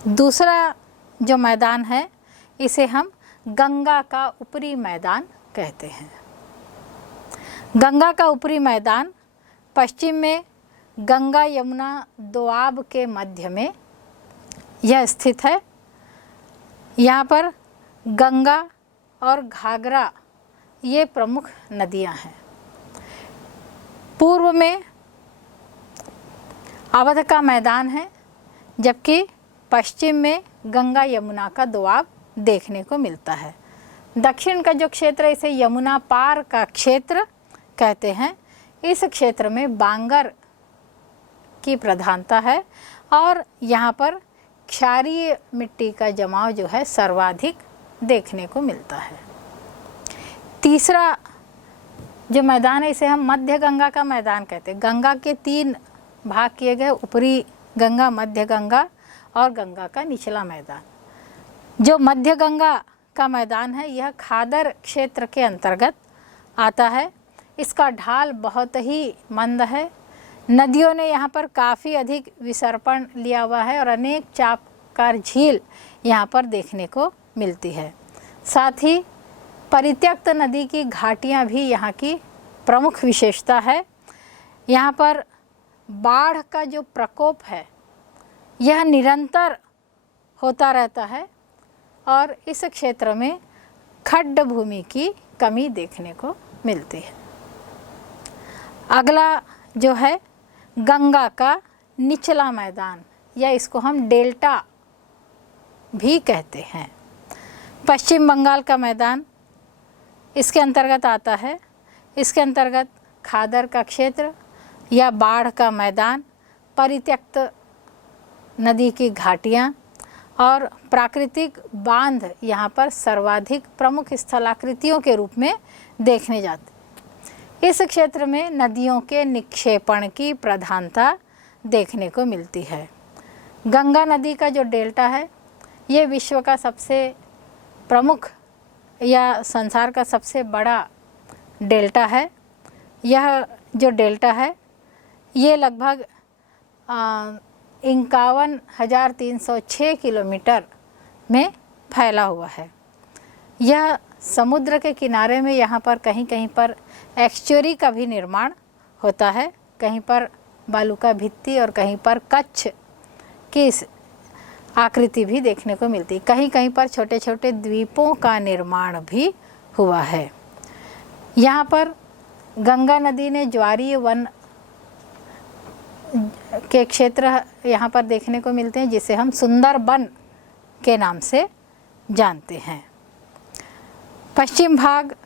दूसरा जो मैदान है इसे हम गंगा का ऊपरी मैदान कहते हैं। गंगा का ऊपरी मैदान पश्चिम में गंगा यमुना दोआब के मध्य में यह स्थित है। यहाँ पर गंगा और घाघरा ये प्रमुख नदियाँ हैं। पूर्व में अवध का मैदान है, जबकि पश्चिम में गंगा यमुना का दोआब देखने को मिलता है। दक्षिण का जो क्षेत्र है इसे यमुना पार का क्षेत्र कहते हैं। इस क्षेत्र में बांगर की प्रधानता है और यहाँ पर क्षारीय मिट्टी का जमाव जो है सर्वाधिक देखने को मिलता है। तीसरा जो मैदान है इसे हम मध्य गंगा का मैदान कहते हैं। गंगा के 3 भाग किए गए, ऊपरी गंगा, मध्य गंगा और गंगा का निचला मैदान। जो मध्य गंगा का मैदान है यह खादर क्षेत्र के अंतर्गत आता है। इसका ढाल बहुत ही मंद है। नदियों ने यहाँ पर काफ़ी अधिक विसर्पण लिया हुआ है और अनेक चापकार झील यहाँ पर देखने को मिलती है। साथ ही परित्यक्त नदी की घाटियाँ भी यहाँ की प्रमुख विशेषता है। यहाँ पर बाढ़ का जो प्रकोप है यह निरंतर होता रहता है और इस क्षेत्र में खड्ड भूमि की कमी देखने को मिलती है। अगला जो है गंगा का निचला मैदान, या इसको हम डेल्टा भी कहते हैं। पश्चिम बंगाल का मैदान इसके अंतर्गत आता है। इसके अंतर्गत खादर का क्षेत्र या बाढ़ का मैदान, परित्यक्त नदी की घाटियाँ और प्राकृतिक बांध यहाँ पर सर्वाधिक प्रमुख स्थलाकृतियों के रूप में देखने जाते। इस क्षेत्र में नदियों के निक्षेपण की प्रधानता देखने को मिलती है। गंगा नदी का जो डेल्टा है ये विश्व का सबसे प्रमुख या संसार का सबसे बड़ा डेल्टा है। यह जो डेल्टा है ये लगभग 51,306 किलोमीटर में फैला हुआ है। यह समुद्र के किनारे में यहाँ पर कहीं कहीं पर एक्स्चुरी का भी निर्माण होता है, कहीं पर बालू का भित्ति और कहीं पर कच्छ की आकृति भी देखने को मिलती है। कहीं कहीं पर छोटे छोटे द्वीपों का निर्माण भी हुआ है। यहाँ पर गंगा नदी ने ज्वारीय वन के क्षेत्र यहाँ पर देखने को मिलते हैं, जिसे हम सुंदरबन के नाम से जानते हैं। पश्चिम भाग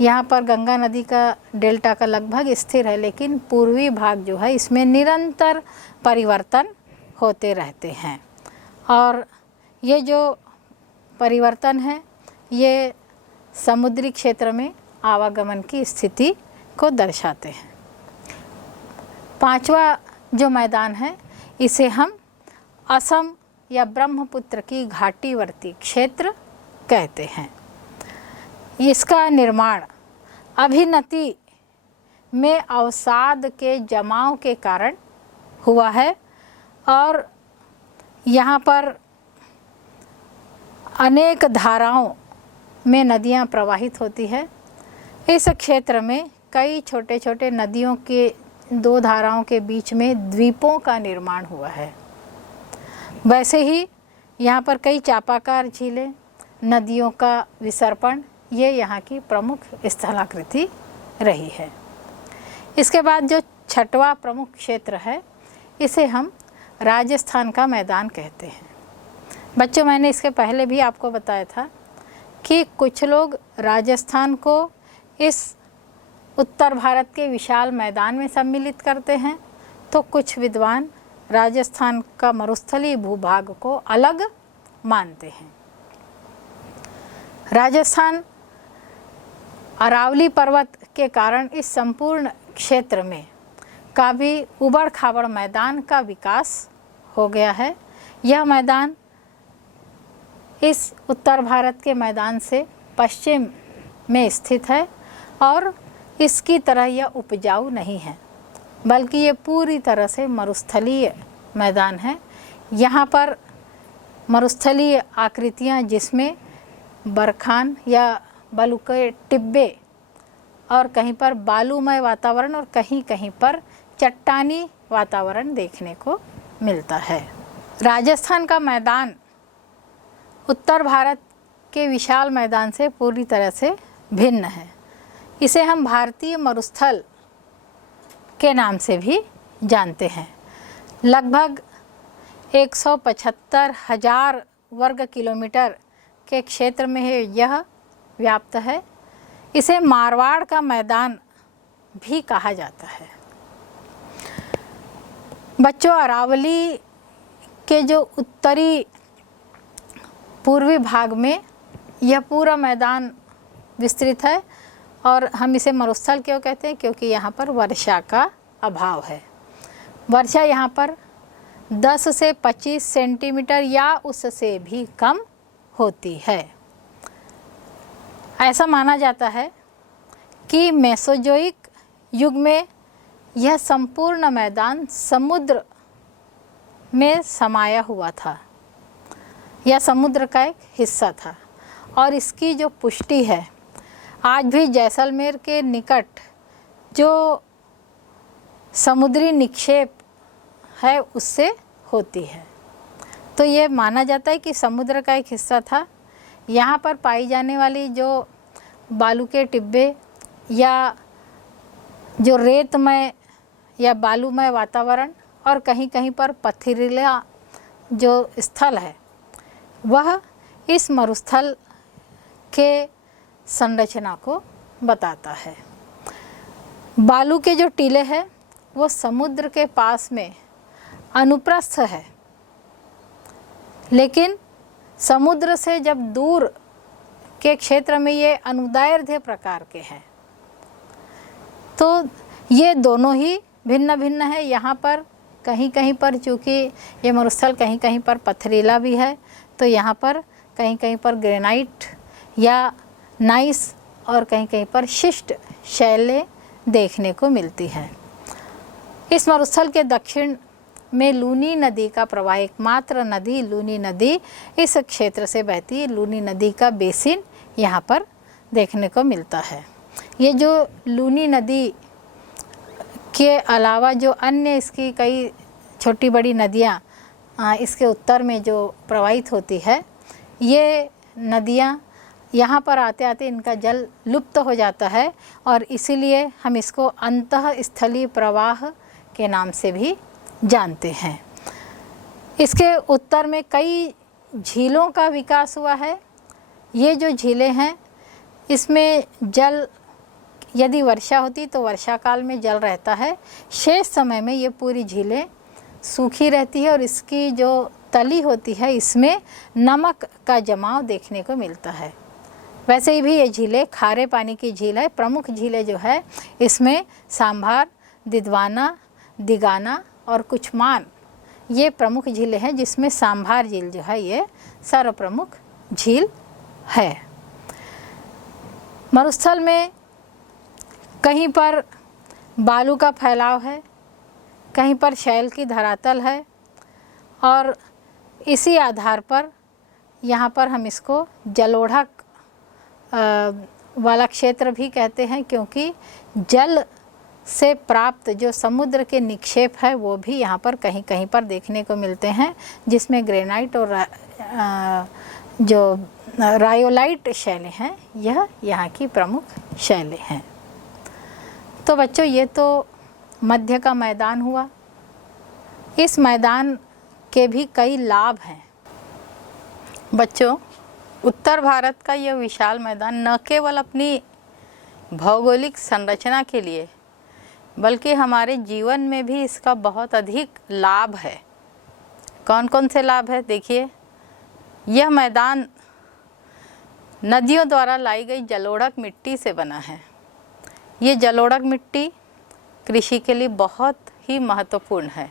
यहाँ पर गंगा नदी का डेल्टा का लगभग स्थिर है, लेकिन पूर्वी भाग जो है इसमें निरंतर परिवर्तन होते रहते हैं और ये जो परिवर्तन है ये समुद्री क्षेत्र में आवागमन की स्थिति को दर्शाते हैं। पांचवा जो मैदान है इसे हम असम या ब्रह्मपुत्र की घाटीवर्ती क्षेत्र कहते हैं। इसका निर्माण अभिनति में अवसाद के जमाव के कारण हुआ है और यहाँ पर अनेक धाराओं में नदियाँ प्रवाहित होती है। इस क्षेत्र में कई छोटे छोटे नदियों के 2 धाराओं के बीच में द्वीपों का निर्माण हुआ है। वैसे ही यहाँ पर कई चापाकार झीलें, नदियों का विसर्पण, ये यहाँ की प्रमुख स्थलाकृति रही है। इसके बाद जो छठवां प्रमुख क्षेत्र है इसे हम राजस्थान का मैदान कहते हैं। बच्चों, मैंने इसके पहले भी आपको बताया था कि कुछ लोग राजस्थान को इस उत्तर भारत के विशाल मैदान में सम्मिलित करते हैं, तो कुछ विद्वान राजस्थान का मरुस्थलीय भूभाग को अलग मानते हैं। राजस्थान अरावली पर्वत के कारण इस संपूर्ण क्षेत्र में काफ़ी उबड़ खाबड़ मैदान का विकास हो गया है। यह मैदान इस उत्तर भारत के मैदान से पश्चिम में स्थित है और इसकी तरह यह उपजाऊ नहीं है, बल्कि ये पूरी तरह से मरुस्थलीय मैदान है। यहाँ पर मरुस्थलीय आकृतियाँ जिसमें बरखान या बालू के टिब्बे और कहीं पर बालूमय वातावरण और कहीं कहीं पर चट्टानी वातावरण देखने को मिलता है। राजस्थान का मैदान उत्तर भारत के विशाल मैदान से पूरी तरह से भिन्न है। इसे हम भारतीय मरुस्थल के नाम से भी जानते हैं। लगभग 175,000 वर्ग किलोमीटर के क्षेत्र में यह व्याप्त है। इसे मारवाड़ का मैदान भी कहा जाता है। बच्चों, अरावली के जो उत्तरी पूर्वी भाग में यह पूरा मैदान विस्तृत है और हम इसे मरुस्थल क्यों कहते हैं? क्योंकि यहाँ पर वर्षा का अभाव है। वर्षा यहाँ पर 10 से 25 सेंटीमीटर या उससे भी कम होती है। ऐसा माना जाता है कि मेसोजोइक युग में यह संपूर्ण मैदान समुद्र में समाया हुआ था। यह समुद्र का एक हिस्सा था और इसकी जो पुष्टि है आज भी जैसलमेर के निकट जो समुद्री निक्षेप है उससे होती है। तो ये माना जाता है कि समुद्र का एक हिस्सा था। यहाँ पर पाई जाने वाली जो बालू के टिब्बे या जो रेतमय या बालूमय वातावरण और कहीं कहीं पर पथरीला जो स्थल है वह इस मरुस्थल के संरचना को बताता है। बालू के जो टीले हैं वो समुद्र के पास में अनुप्रस्थ है, लेकिन समुद्र से जब दूर के क्षेत्र में ये अनुदैर्ध्य प्रकार के हैं। तो ये दोनों ही भिन्न भिन्न है। यहाँ पर कहीं कहीं पर चूँकि ये मरुस्थल कहीं कहीं पर पथरीला भी है, तो यहाँ पर कहीं कहीं पर ग्रेनाइट या नाइस और कहीं कहीं पर शिष्ट शैलें देखने को मिलती हैं। इस मरुस्थल के दक्षिण में लूनी नदी का प्रवाह, एकमात्र नदी लूनी नदी इस क्षेत्र से बहती है। लूनी नदी का बेसिन यहाँ पर देखने को मिलता है। ये जो लूनी नदी के अलावा जो अन्य इसकी कई छोटी बड़ी नदियाँ इसके उत्तर में जो प्रवाहित होती है, ये नदियाँ यहाँ पर आते आते इनका जल लुप्त हो जाता है और इसीलिए हम इसको अंतःस्थलीय प्रवाह के नाम से भी जानते हैं। इसके उत्तर में कई झीलों का विकास हुआ है। ये जो झीलें हैं इसमें जल, यदि वर्षा होती तो वर्षा काल में जल रहता है, शेष समय में ये पूरी झीलें सूखी रहती है और इसकी जो तली होती है इसमें नमक का जमाव देखने को मिलता है। वैसे ही भी ये झीलें खारे पानी की झील है। प्रमुख झीलें जो है इसमें सांभार, दिदवाना, दिगाना और कुछमान ये प्रमुख झीलें हैं, जिसमें सांभार झील जो है ये सर्वप्रमुख झील है। मरुस्थल में कहीं पर बालू का फैलाव है, कहीं पर शैल की धरातल है और इसी आधार पर यहाँ पर हम इसको जलोढ़क वाला क्षेत्र भी कहते हैं, क्योंकि जल से प्राप्त जो समुद्र के निक्षेप है वो भी यहाँ पर कहीं कहीं पर देखने को मिलते हैं, जिसमें ग्रेनाइट और जो रायोलाइट शैलें हैं यह यहाँ की प्रमुख शैलें हैं। तो बच्चों, ये तो मध्य का मैदान हुआ। इस मैदान के भी कई लाभ हैं। बच्चों, उत्तर भारत का यह विशाल मैदान न केवल अपनी भौगोलिक संरचना के लिए बल्कि हमारे जीवन में भी इसका बहुत अधिक लाभ है। कौन कौन से लाभ है? देखिए, यह मैदान नदियों द्वारा लाई गई जलोढ़क मिट्टी से बना है। ये जलोढ़क मिट्टी कृषि के लिए बहुत ही महत्वपूर्ण है।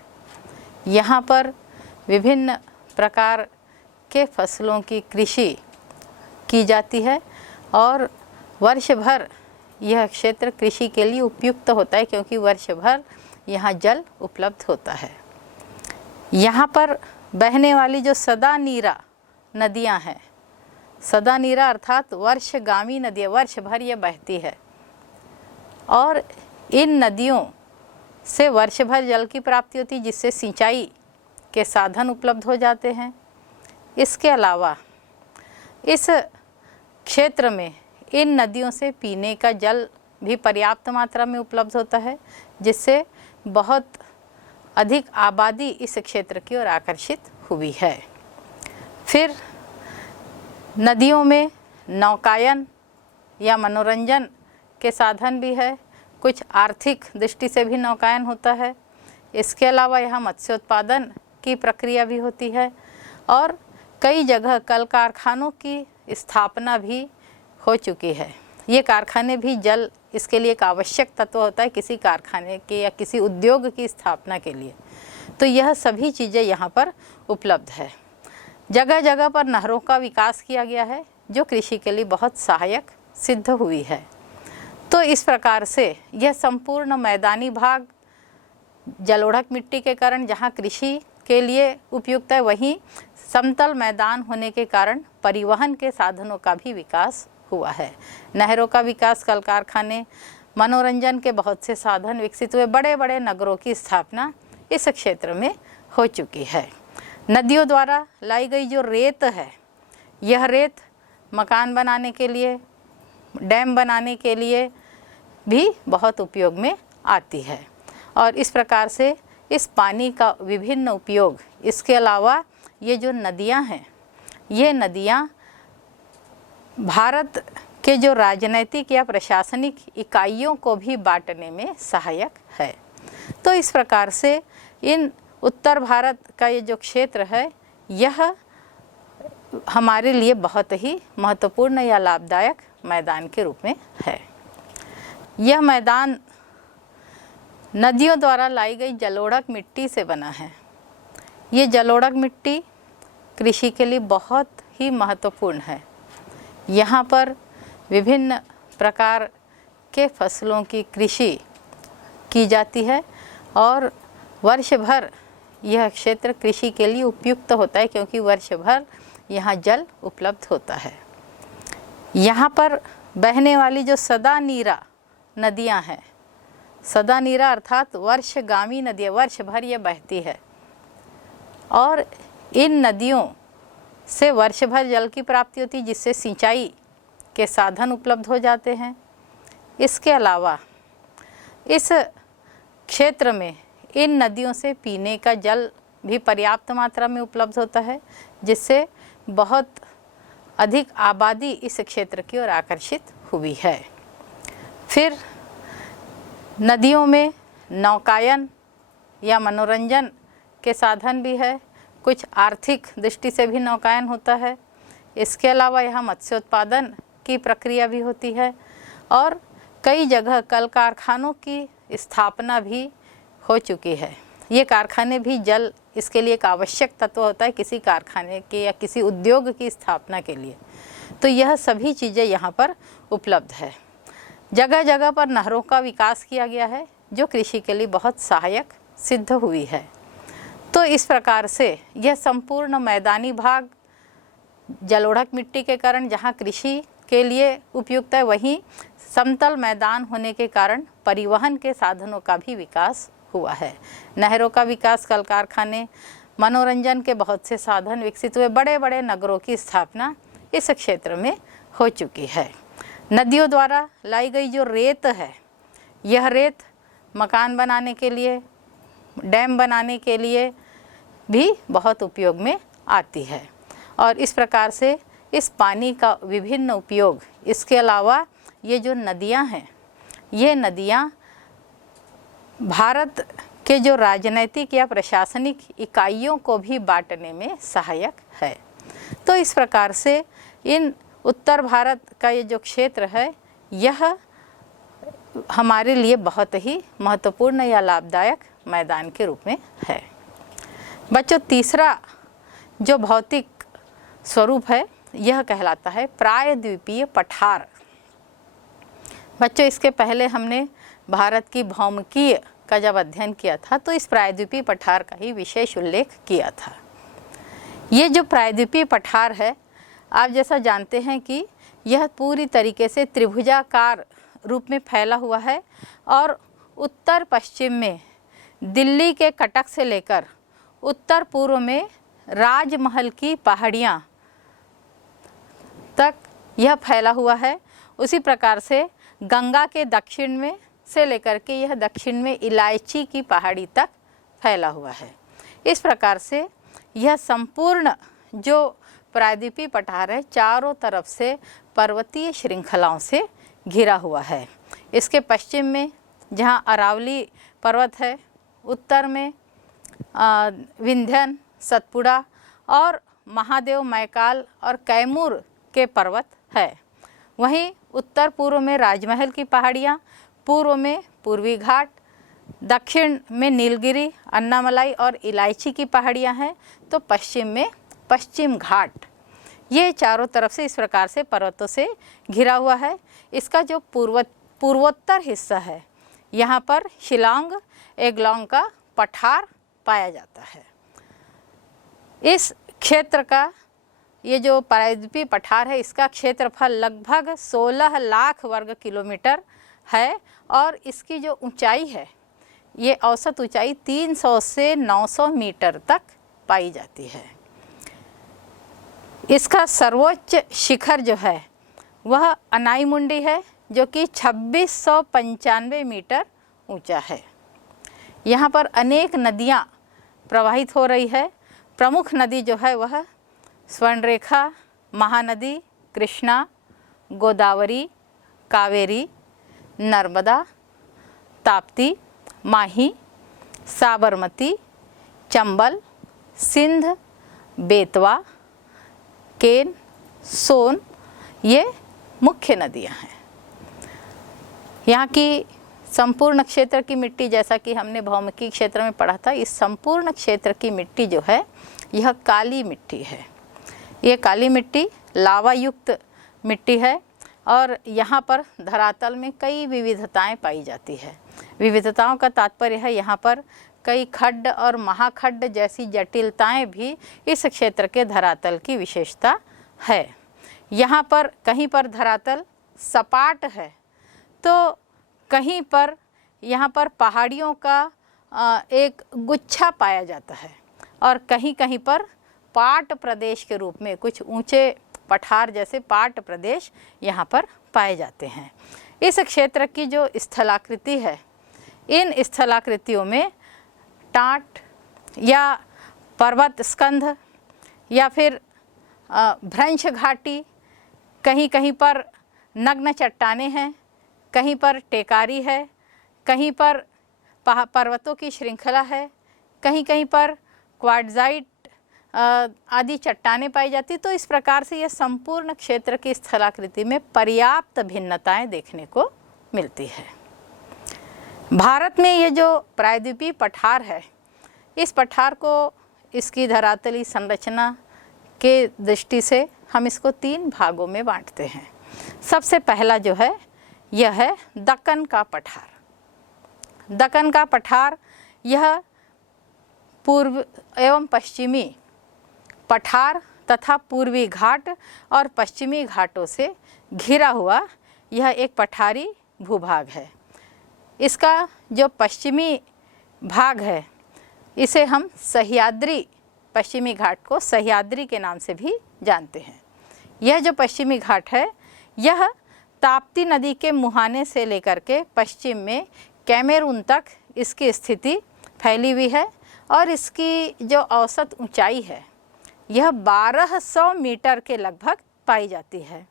यहाँ पर विभिन्न प्रकार के फसलों की कृषि की जाती है और वर्ष भर यह क्षेत्र कृषि के लिए उपयुक्त होता है, क्योंकि वर्ष भर यहाँ जल उपलब्ध होता है। यहाँ पर बहने वाली जो सदा नीरा नदियां हैं, सदा नीरा अर्थात वर्षगामी नदियाँ, वर्ष भर ये बहती है और इन नदियों से वर्ष भर जल की प्राप्ति होती है, जिससे सिंचाई के साधन उपलब्ध हो जाते हैं। इसके अलावा इस क्षेत्र में इन नदियों से पीने का जल भी पर्याप्त मात्रा में उपलब्ध होता है, जिससे बहुत अधिक आबादी इस क्षेत्र की ओर आकर्षित हुई है। फिर नदियों में नौकायन या मनोरंजन के साधन भी है, कुछ आर्थिक दृष्टि से भी नौकायन होता है। इसके अलावा यहाँ मत्स्योत्पादन की प्रक्रिया भी होती है और कई जगह कल कारखानों की स्थापना भी हो चुकी है। ये कारखाने भी जल इसके लिए एक आवश्यक तत्व होता है किसी कारखाने के या किसी उद्योग की स्थापना के लिए। तो यह सभी चीज़ें यहाँ पर उपलब्ध है। जगह जगह पर नहरों का विकास किया गया है जो कृषि के लिए बहुत सहायक सिद्ध हुई है। तो इस प्रकार से यह संपूर्ण मैदानी भाग जलोढ़क मिट्टी के कारण जहाँ कृषि के लिए उपयुक्त है, वहीं समतल मैदान होने के कारण परिवहन के साधनों का भी विकास हुआ है। नहरों का विकास, कल कारखाने, मनोरंजन के बहुत से साधन विकसित हुए, बड़े बड़े नगरों की स्थापना इस क्षेत्र में हो चुकी है। नदियों द्वारा लाई गई जो रेत है, यह रेत मकान बनाने के लिए, डैम बनाने के लिए भी बहुत उपयोग में आती है और इस प्रकार से इस पानी का विभिन्न उपयोग। इसके अलावा ये जो नदियाँ हैं, ये नदियाँ भारत के जो राजनैतिक या प्रशासनिक इकाइयों को भी बांटने में सहायक है। तो इस प्रकार से इन उत्तर भारत का ये जो क्षेत्र है, यह हमारे लिए बहुत ही महत्वपूर्ण या लाभदायक मैदान के रूप में है। यह मैदान नदियों द्वारा लाई गई जलोढ़क मिट्टी से बना है। ये जलोढ़क मिट्टी कृषि के लिए बहुत ही महत्वपूर्ण है। यहाँ पर विभिन्न प्रकार के फसलों की कृषि की जाती है और वर्ष भर यह क्षेत्र कृषि के लिए उपयुक्त होता है, क्योंकि वर्ष भर यहाँ जल उपलब्ध होता है। यहाँ पर बहने वाली जो सदा नीरा नदियाँ हैं, सदा नीरा अर्थात वर्षगामी नदियाँ, वर्ष भर ये बहती है और इन नदियों से वर्ष भर जल की प्राप्ति होती है, जिससे सिंचाई के साधन उपलब्ध हो जाते हैं। इसके अलावा इस क्षेत्र में इन नदियों से पीने का जल भी पर्याप्त मात्रा में उपलब्ध होता है, जिससे बहुत अधिक आबादी इस क्षेत्र की ओर आकर्षित हुई है। फिर नदियों में नौकायन या मनोरंजन के साधन भी है, कुछ आर्थिक दृष्टि से भी नौकायन होता है। इसके अलावा यहाँ मत्स्योत्पादन की प्रक्रिया भी होती है और कई जगह कल कारखानों की स्थापना भी हो चुकी है। ये कारखाने भी जल इसके लिए एक आवश्यक तत्व होता है किसी कारखाने के या किसी उद्योग की स्थापना के लिए। तो यह सभी चीज़ें यहाँ पर उपलब्ध है। जगह जगह पर नहरों का विकास किया गया है जो कृषि के लिए बहुत सहायक सिद्ध हुई है। तो इस प्रकार से यह संपूर्ण मैदानी भाग जलोढ़क मिट्टी के कारण जहाँ कृषि के लिए उपयुक्त है, वहीं समतल मैदान होने के कारण परिवहन के साधनों का भी विकास हुआ है। नहरों का विकास, कल कारखाने, मनोरंजन के बहुत से साधन विकसित हुए, बड़े बड़े नगरों की स्थापना इस क्षेत्र में हो चुकी है। नदियों द्वारा लाई गई जो रेत है, यह रेत मकान बनाने के लिए, डैम बनाने के लिए भी बहुत उपयोग में आती है और इस प्रकार से इस पानी का विभिन्न उपयोग। इसके अलावा ये जो नदियाँ हैं, ये नदियाँ भारत के जो राजनैतिक या प्रशासनिक इकाइयों को भी बांटने में सहायक है। तो इस प्रकार से इन उत्तर भारत का ये जो क्षेत्र है, यह हमारे लिए बहुत ही महत्वपूर्ण या लाभदायक मैदान के रूप में है। बच्चों, तीसरा जो भौतिक स्वरूप है, यह कहलाता है प्रायद्वीपीय पठार। बच्चों, इसके पहले हमने भारत की भौमिकीय का जब अध्ययन किया था तो इस प्रायद्वीपीय पठार का ही विशेष उल्लेख किया था। ये जो प्रायद्वीपीय पठार है, आप जैसा जानते हैं कि यह पूरी तरीके से त्रिभुजाकार रूप में फैला हुआ है और उत्तर पश्चिम में दिल्ली के कटक से लेकर उत्तर पूर्व में राजमहल की पहाड़ियाँ तक यह फैला हुआ है। उसी प्रकार से गंगा के दक्षिण में से लेकर के यह दक्षिण में इलायची की पहाड़ी तक फैला हुआ है। इस प्रकार से यह संपूर्ण जो प्रायद्वीपीय पठार है चारों तरफ से पर्वतीय श्रृंखलाओं से घिरा हुआ है। इसके पश्चिम में जहाँ अरावली पर्वत है, उत्तर में विंध्यन, सतपुड़ा और महादेव, मैकाल और कैमूर के पर्वत है। वहीं उत्तर पूर्व में राजमहल की पहाड़ियाँ, पूर्व में पूर्वी घाट, दक्षिण में नीलगिरी, अन्नामलाई और इलायची की पहाड़ियाँ हैं, तो पश्चिम में पश्चिम घाट। ये चारों तरफ से इस प्रकार से पर्वतों से घिरा हुआ है। इसका जो पूर्वोत्तर हिस्सा है, यहाँ पर शिलांग एग्लोंग का पठार पाया जाता है। इस क्षेत्र का ये जो प्रायद्वीपीय पठार है, इसका क्षेत्रफल लगभग 16 लाख वर्ग किलोमीटर है और इसकी जो ऊंचाई है, ये औसत ऊंचाई 300 से 900 मीटर तक पाई जाती है। इसका सर्वोच्च शिखर जो है वह अनाईमुंडी है, जो कि 2695 मीटर ऊंचा है। यहाँ पर अनेक नदियाँ प्रवाहित हो रही है। प्रमुख नदी जो है वह स्वर्णरेखा, महानदी, कृष्णा, गोदावरी, कावेरी, नर्मदा, ताप्ती, माही, साबरमती, चंबल, सिंध, बेतवा, केन, सोन, ये मुख्य नदियां हैं। यहाँ की संपूर्ण क्षेत्र की मिट्टी, जैसा कि हमने भौमिकी क्षेत्र में पढ़ा था, इस संपूर्ण क्षेत्र की मिट्टी जो है यह काली मिट्टी है। ये काली मिट्टी लावा युक्त मिट्टी है और यहाँ पर धरातल में कई विविधताएं पाई जाती है। विविधताओं का तात्पर्य है यहाँ पर कई खड्ड और महाखड्ड जैसी जटिलताएं भी इस क्षेत्र के धरातल की विशेषता है। यहाँ पर कहीं पर धरातल सपाट है तो कहीं पर यहाँ पर पहाड़ियों का एक गुच्छा पाया जाता है और कहीं कहीं पर पाट प्रदेश के रूप में कुछ ऊंचे पठार जैसे पाट प्रदेश यहाँ पर पाए जाते हैं। इस क्षेत्र की जो स्थलाकृति है, इन स्थलाकृतियों में टाट या पर्वत स्कंध या फिर भ्रंश घाटी, कहीं कहीं पर नग्न चट्टानें हैं, कहीं पर टेकारी है, कहीं पर पर्वतों की श्रृंखला है, कहीं कहीं पर क्वार्ट्जाइट आदि चट्टानें पाई जाती। तो इस प्रकार से यह संपूर्ण क्षेत्र की स्थलाकृति में पर्याप्त भिन्नताएं देखने को मिलती है। भारत में ये जो प्रायद्वीपीय पठार है, इस पठार को इसकी धरातली संरचना के दृष्टि से हम इसको 3 भागों में बांटते हैं। सबसे पहला जो है यह है दक्कन का पठार। दक्कन का पठार यह पूर्व एवं पश्चिमी पठार तथा पूर्वी घाट और पश्चिमी घाटों से घिरा हुआ यह एक पठारी भूभाग है। इसका जो पश्चिमी भाग है, इसे हम सह्याद्री, पश्चिमी घाट को सह्याद्री के नाम से भी जानते हैं। यह जो पश्चिमी घाट है, यह ताप्ती नदी के मुहाने से लेकर के पश्चिम में कैमरून तक इसकी स्थिति फैली हुई है और इसकी जो औसत ऊंचाई है यह 1200 मीटर के लगभग पाई जाती है।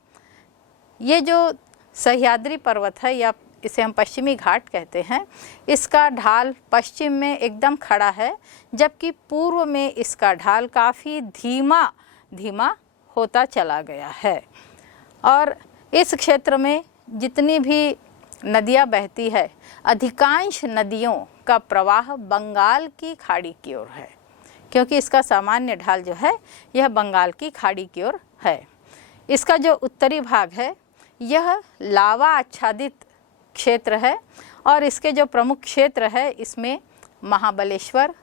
ये जो सह्याद्री पर्वत है, या इसे हम पश्चिमी घाट कहते हैं, इसका ढाल पश्चिम में एकदम खड़ा है, जबकि पूर्व में इसका ढाल काफ़ी धीमा होता चला गया है। और इस क्षेत्र में जितनी भी नदियाँ बहती है, अधिकांश नदियों का प्रवाह बंगाल की खाड़ी की ओर है, क्योंकि इसका सामान्य ढाल जो है यह बंगाल की खाड़ी की ओर है। इसका जो उत्तरी भाग है यह लावा आच्छादित क्षेत्र है और इसके जो प्रमुख क्षेत्र है इसमें महाबलेश्वर,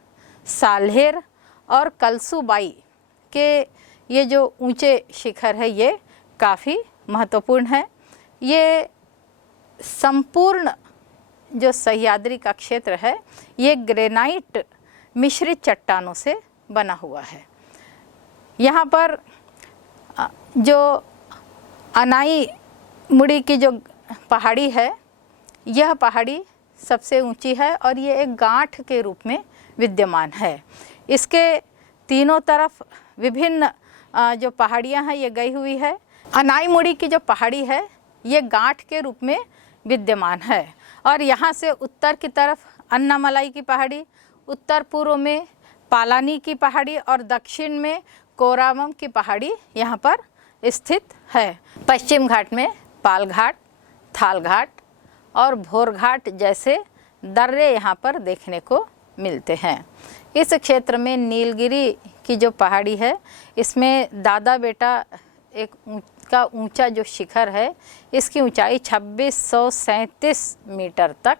साल्हेर और कलसूबाई के ये जो ऊंचे शिखर है ये काफ़ी महत्वपूर्ण है। ये संपूर्ण जो सह्याद्री का क्षेत्र है ये ग्रेनाइट मिश्रित चट्टानों से बना हुआ है। यहाँ पर जो अनाई मुड़ी की जो पहाड़ी है यह पहाड़ी सबसे ऊंची है और ये एक गांठ के रूप में विद्यमान है। इसके तीनों तरफ विभिन्न जो पहाड़ियाँ हैं ये गई हुई है। अनाई मुड़ी की जो पहाड़ी है ये गांठ के रूप में विद्यमान है और यहाँ से उत्तर की तरफ अन्नामलाई की पहाड़ी, उत्तर पूर्व में पालानी की पहाड़ी और दक्षिण में कोरामम की पहाड़ी यहाँ पर स्थित है। पश्चिम घाट में पाल घाट, थाल घाट और भोर घाट जैसे दर्रे यहाँ पर देखने को मिलते हैं। इस क्षेत्र में नीलगिरी की जो पहाड़ी है इसमें दादा बेटा एक का ऊंचा जो शिखर है इसकी ऊंचाई 2637 मीटर तक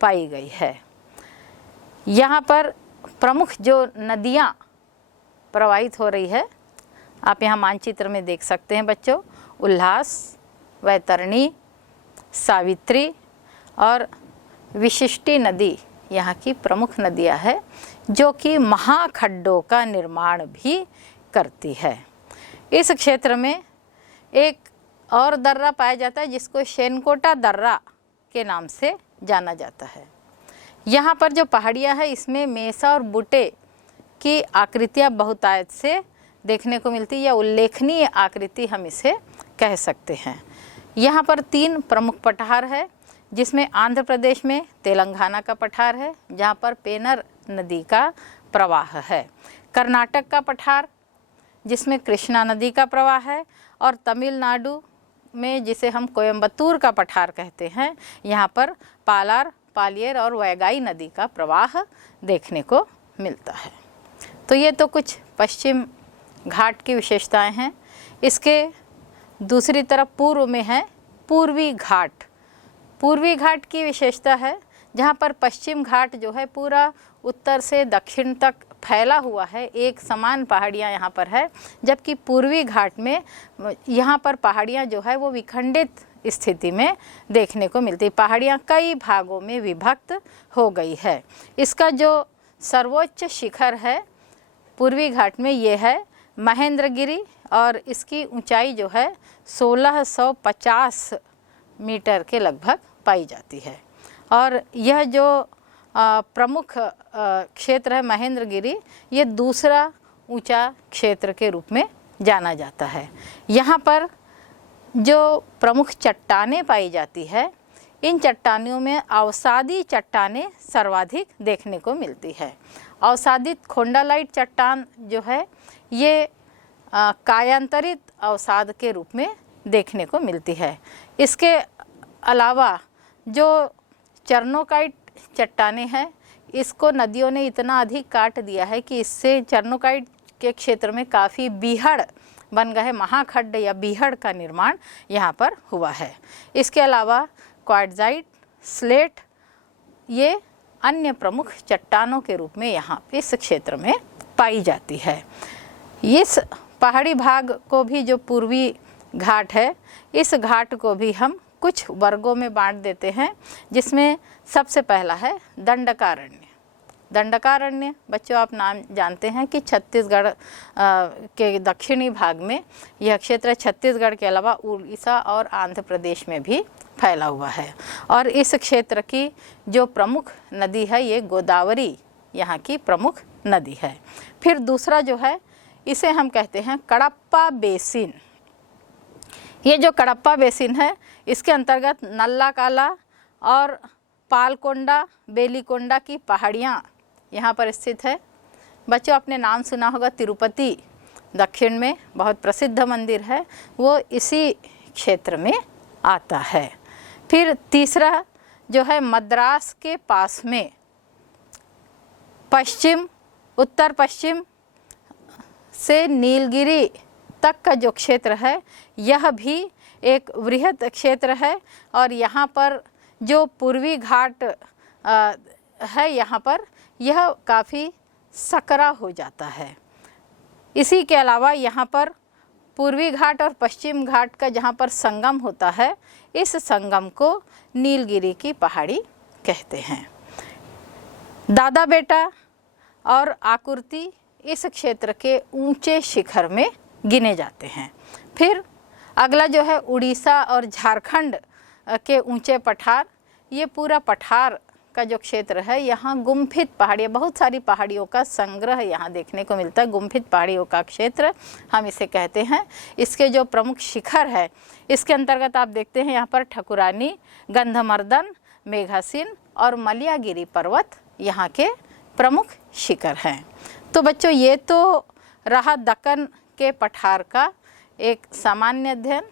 पाई गई है। यहाँ पर प्रमुख जो नदियाँ प्रवाहित हो रही है आप यहाँ मानचित्र में देख सकते हैं बच्चों। उल्लास, वैतरणी, सावित्री और विशिष्टि नदी यहाँ की प्रमुख नदियाँ है जो कि महाखड्डों का निर्माण भी करती है। इस क्षेत्र में एक और दर्रा पाया जाता है जिसको शेनकोटा दर्रा के नाम से जाना जाता है। यहाँ पर जो पहाड़ियाँ हैं इसमें मेसा और बूटे की आकृतियाँ बहुतायत से देखने को मिलती है या उल्लेखनीय आकृति हम इसे कह सकते हैं। यहाँ पर 3 प्रमुख पठार है जिसमें आंध्र प्रदेश में तेलंगाना का पठार है जहाँ पर पेनर नदी का प्रवाह है, कर्नाटक का पठार जिसमें कृष्णा नदी का प्रवाह है और तमिलनाडु में जिसे हम कोयम्बतूर का पठार कहते हैं यहाँ पर पालार, पालियर और वैगाई नदी का प्रवाह देखने को मिलता है। तो ये तो कुछ पश्चिम घाट की विशेषताएं हैं। इसके दूसरी तरफ पूर्व में है पूर्वी घाट। पूर्वी घाट की विशेषता है जहाँ पर पश्चिम घाट जो है पूरा उत्तर से दक्षिण तक फैला हुआ है, एक समान पहाड़ियाँ यहाँ पर है, जबकि पूर्वी घाट में यहाँ पर पहाड़ियाँ जो है वो विखंडित स्थिति में देखने को मिलती। पहाड़ियाँ कई भागों में विभक्त हो गई है। इसका जो सर्वोच्च शिखर है पूर्वी घाट में ये है महेंद्रगिरी और इसकी ऊंचाई जो है 1650 मीटर के लगभग पाई जाती है। और यह जो प्रमुख क्षेत्र है महेंद्रगिरी ये दूसरा ऊंचा क्षेत्र के रूप में जाना जाता है। यहाँ पर जो प्रमुख चट्टानें पाई जाती है इन चट्टानों में अवसादी चट्टानें सर्वाधिक देखने को मिलती है। अवसादित खोंडालाइट चट्टान जो है ये कायांतरित अवसाद के रूप में देखने को मिलती है। इसके अलावा जो चर्नोकाइट चट्टानें हैं इसको नदियों ने इतना अधिक काट दिया है कि इससे चर्नोकाइट के क्षेत्र में काफ़ी बीहड़ बन गए, महाखड्ड या बीहड़ का निर्माण यहाँ पर हुआ है। इसके अलावा क्वार्ट्जाइट, स्लेट ये अन्य प्रमुख चट्टानों के रूप में यहाँ इस क्षेत्र में पाई जाती है। इस पहाड़ी भाग को भी जो पूर्वी घाट है इस घाट को भी हम कुछ वर्गों में बांट देते हैं, जिसमें सबसे पहला है दंडकारण्य। दंडकारण्य बच्चों आप नाम जानते हैं कि छत्तीसगढ़ के दक्षिणी भाग में यह क्षेत्र छत्तीसगढ़ के अलावा उड़ीसा और आंध्र प्रदेश में भी फैला हुआ है। और इस क्षेत्र की जो प्रमुख नदी है ये गोदावरी यहाँ की प्रमुख नदी है। फिर दूसरा जो है इसे हम कहते हैं कडप्पा बेसिन। ये जो कडप्पा बेसिन है इसके अंतर्गत नल्ला काला और पालकोंडा, बेलीकोंडा की पहाड़ियाँ यहाँ पर स्थित है। बच्चों आपने नाम सुना होगा तिरुपति दक्षिण में बहुत प्रसिद्ध मंदिर है, वो इसी क्षेत्र में आता है। फिर तीसरा जो है मद्रास के पास में पश्चिम उत्तर पश्चिम से नीलगिरी तक का जो क्षेत्र है यह भी एक वृहद क्षेत्र है। और यहाँ पर जो पूर्वी घाट है यहाँ पर यह काफ़ी सकरा हो जाता है। इसी के अलावा यहाँ पर पूर्वी घाट और पश्चिम घाट का जहाँ पर संगम होता है, इस संगम को नीलगिरी की पहाड़ी कहते हैं। दादा बेटा और आकुर्ती इस क्षेत्र के ऊंचे शिखर में गिने जाते हैं। फिर अगला जो है उड़ीसा और झारखंड के ऊंचे पठार, ये पूरा पठार का जो क्षेत्र है, यहाँ गुम्फित पहाड़ियाँ, बहुत सारी पहाड़ियों का संग्रह यहाँ देखने को मिलता है। गुम्फित पहाड़ियों का क्षेत्र हम इसे कहते हैं। इसके जो प्रमुख शिखर है, इसके अंतर्गत आप देखते हैं यहाँ पर ठकुरानी, गंधमर्दन, मेघासीन और मलयागिरी पर्वत यहाँ के प्रमुख शिखर हैं। तो बच्चों, ये तो रहा दक्कन के पठार का एक सामान्य अध्ययन।